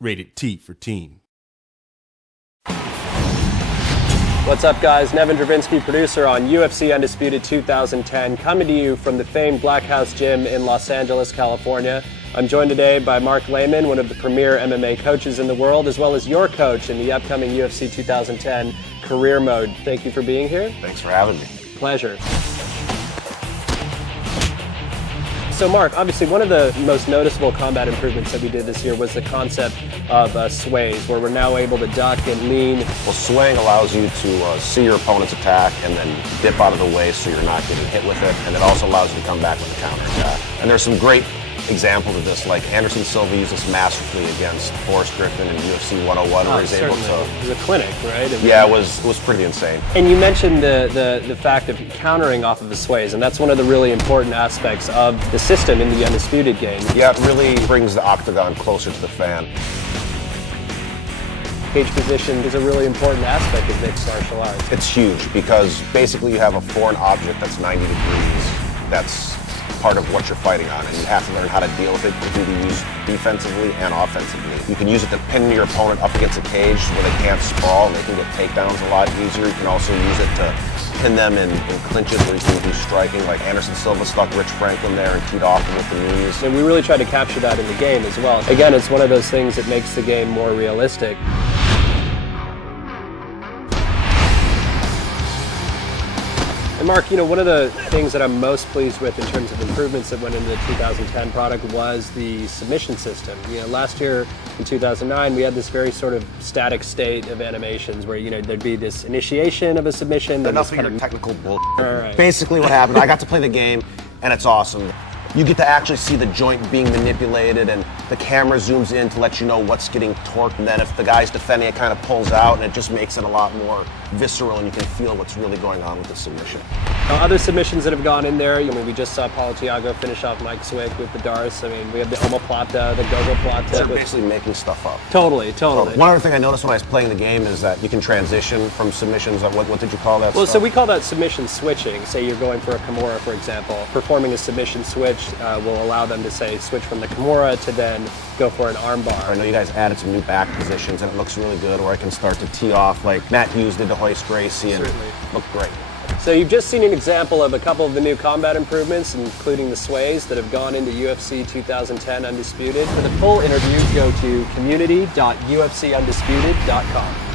Rated T for teen. What's up, guys? Nevin Dravinsky, producer on UFC Undisputed 2010, coming to you from the famed Black House Gym in Los Angeles, California. I'm joined today by Mark Lehman, one of the premier MMA coaches in the world, as well as your coach in the upcoming UFC 2010 Career Mode. Thank you for being here. Thanks for having me. Pleasure. So Mark, obviously one of the most noticeable combat improvements that we did this year was the concept of sways, where we're now able to duck and lean. Well, swaying allows you to see your opponent's attack and then dip out of the way so you're not getting hit with it, and it also allows you to come back with a counter attack. And there's some great examples of this, like Anderson Silva used this masterfully against Forrest Griffin in UFC 101, where he's able to... It was a clinic, right? Yeah, it was pretty insane. And you mentioned the fact of countering off of the sways, and that's one of the really important aspects of the system in the Undisputed game. Yeah, it really brings the octagon closer to the fan. Cage position is a really important aspect of mixed martial arts. It's huge because basically you have a foreign object that's 90 degrees that's part of what you're fighting on, and you have to learn how to deal with it. It can be used defensively and offensively. You can use it to pin your opponent up against a cage where they can't sprawl and they can get takedowns a lot easier. You can also use it to pin them in clinches where you can do striking, like Anderson Silva stuck Rich Franklin there and teed off him with the knees. And we really tried to capture that in the game as well. Again, it's one of those things that makes the game more realistic. And Mark, one of the things that I'm most pleased with in terms of improvements that went into the 2010 product was the submission system. Last year in 2009, we had this very sort of static state of animations where, there'd be this initiation of a submission. Enough of your technical bull. Right. Basically what happened, I got to play the game, and it's awesome. You get to actually see the joint being manipulated, and the camera zooms in to let you know what's getting torqued, and then if the guy's defending, it kind of pulls out, and it just makes it a lot more visceral, and you can feel what's really going on with the submission. Now, other submissions that have gone in there, we just saw Paulo Thiago finish off Mike Swick with the Darce. We have the omoplata, the gogoplata. They're basically making stuff up. Totally. One other thing I noticed when I was playing the game is that you can transition from submissions. What did you call that? Well, stuff? so we call that submission switching. Say you're going for a Kimura, for example. Performing a submission switch will allow them to, say, switch from the Kimura to then go for an armbar. I know you guys added some new back positions, and it looks really good, where I can start to tee off like Matt Hughes did to hoist Gracie, and looked great. So you've just seen an example of a couple of the new combat improvements, including the sways that have gone into UFC 2010 Undisputed. For the full interview, go to community.ufcundisputed.com.